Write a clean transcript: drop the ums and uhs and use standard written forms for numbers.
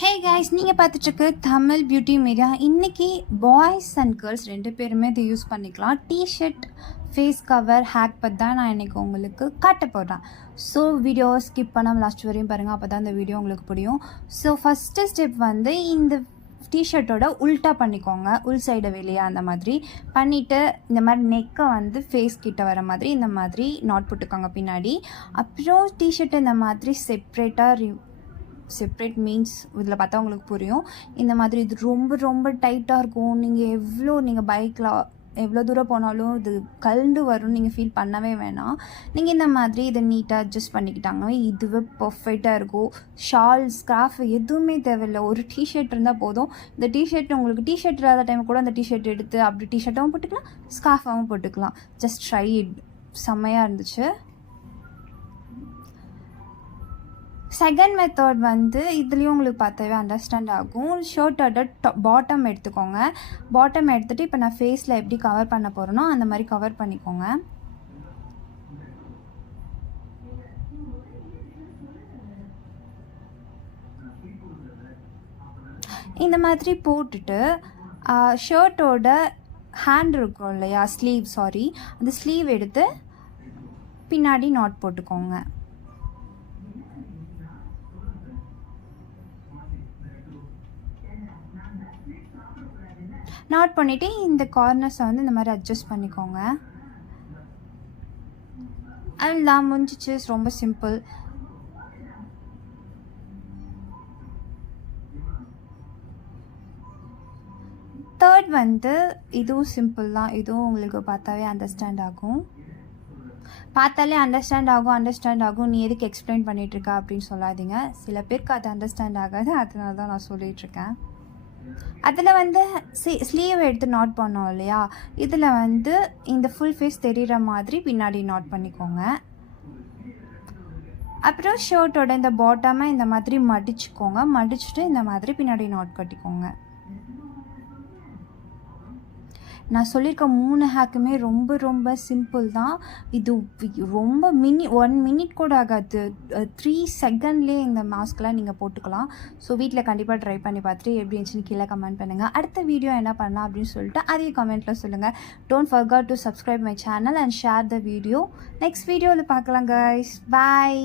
Hey guys, நீங்கள் பார்த்துட்ருக்கு Tamil beauty media. இன்றைக்கி boys and girls ரெண்டு பேருமே இதை யூஸ் பண்ணிக்கலாம். டிஷர்ட், ஃபேஸ் கவர், ஹேக் பற்றி தான் நான் இன்றைக்கி உங்களுக்கு காட்ட போடுறேன். ஸோ வீடியோ ஸ்கிப் பண்ணாமல் லாஸ்ட் வரையும் பாருங்கள், அப்போ தான் இந்த வீடியோ உங்களுக்கு புரியும். ஸோ ஃபஸ்ட்டு ஸ்டெப் வந்து இந்த டிஷர்ட்டோட உல்ட்டா பண்ணிக்கோங்க. உள் சைடை வெளியே அந்த மாதிரி பண்ணிவிட்டு இந்த மாதிரி நெக்கை வந்து ஃபேஸ் கிட்ட வர மாதிரி இந்த மாதிரி நாட் போட்டுக்கோங்க பின்னாடி. அப்புறம் டிஷர்ட்டை இந்த மாதிரி செப்ரேட் மீன்ஸ் இதில் பார்த்தா உங்களுக்கு புரியும். இந்த மாதிரி இது ரொம்ப ரொம்ப டைட்டாக இருக்கும். நீங்கள் பைக்கில் எவ்வளோ தூரம் போனாலும் இது கலண்டு வரும்னு நீங்கள் ஃபீல் பண்ணவே வேணாம். நீங்கள் இந்த மாதிரி இதை நீட்டாக அட்ஜஸ்ட் பண்ணிக்கிட்டாங்க, இதுவே பர்ஃபெக்டாக இருக்கும். ஷால், ஸ்கார்ஃப் எதுவுமே தேவையில்லை. ஒரு டிஷர்ட் இருந்தால் போதும். இந்த டிஷர்ட் உங்களுக்கு டிஷர்ட் இல்லாத டைம் கூட அந்த டிஷர்ட் எடுத்து அப்படி டிஷர்ட்டாகவும் போட்டுக்கலாம், ஸ்கார்ஃபாகவும் போட்டுக்கலாம். Just try it. செம்மையாக இருந்துச்சு. செகண்ட் மெத்தட் வந்து இதுலேயும் உங்களுக்கு பார்த்தாவே அண்டர்ஸ்டாண்ட் ஆகும். ஷர்ட்டோட பாட்டம் எடுத்துக்கோங்க. பாட்டம் எடுத்துகிட்டு இப்போ நான் ஃபேஸில் எப்படி கவர் பண்ண போகிறேனோ அந்த மாதிரி கவர் பண்ணிக்கோங்க. இந்த மாதிரி போட்டுட்டு ஷர்ட்டோட ஹேண்ட் இருக்கும் இல்லையா, அந்த ஸ்லீவ் எடுத்து பின்னாடி நாட் போட்டுக்கோங்க. நாட் பண்ணிவிட்டு இந்த கார்னர்ஸை வந்து இந்த மாதிரி அட்ஜஸ்ட் பண்ணிக்கோங்க. அதுதான் முடிஞ்சிச்சு. ரொம்ப சிம்பிள். தேர்ட் வந்து இதுவும் சிம்பிள் தான். இதுவும் உங்களுக்கு பார்த்தாலே அண்டர்ஸ்டாண்ட் ஆகும். நீ எதுக்கு எக்ஸ்பிளைன் பண்ணிகிட்ருக்கா அப்படின்னு சொல்லாதீங்க. சில பேருக்கு அது அண்டர்ஸ்டாண்ட் ஆகாது, அதனால தான் நான் சொல்லிகிட்ருக்கேன். அதில் வந்து ஸ்லீவ் எடுத்து நாட் பண்ணோம் இல்லையா, இதில் வந்து இந்த ஃபுல் ஃபேஸ் தெரிகிற மாதிரி பின்னாடி நாட் பண்ணிக்கோங்க. அப்புறம் ஷர்ட்டோட இந்த பாட்டமாக இந்த மாதிரி மடிச்சுட்டு இந்த மாதிரி பின்னாடி நாட் கட்டிக்கோங்க. நான் சொல்லியிருக்க 3 ஹேக்குமே ரொம்ப ரொம்ப சிம்பிள் தான். இது ரொம்ப 1 மினிட் கூட ஆகாது. 3 செகண்ட்லேயே இந்த மாஸ்க்லாம் நீங்கள் போட்டுக்கலாம். ஸோ வீட்டில் கண்டிப்பாக ட்ரை பண்ணி பார்த்துட்டு எப்படி இருந்துச்சுன்னு கீழே கமெண்ட் பண்ணுங்கள். அடுத்த வீடியோ என்ன பண்ணலாம் அப்படின்னு சொல்லிட்டு அதையும் கமெண்ட்டில் சொல்லுங்கள். Don't forget to subscribe my channel and share the video. Next வீடியோவில் பார்க்கலாம் கைஸ். பாய்.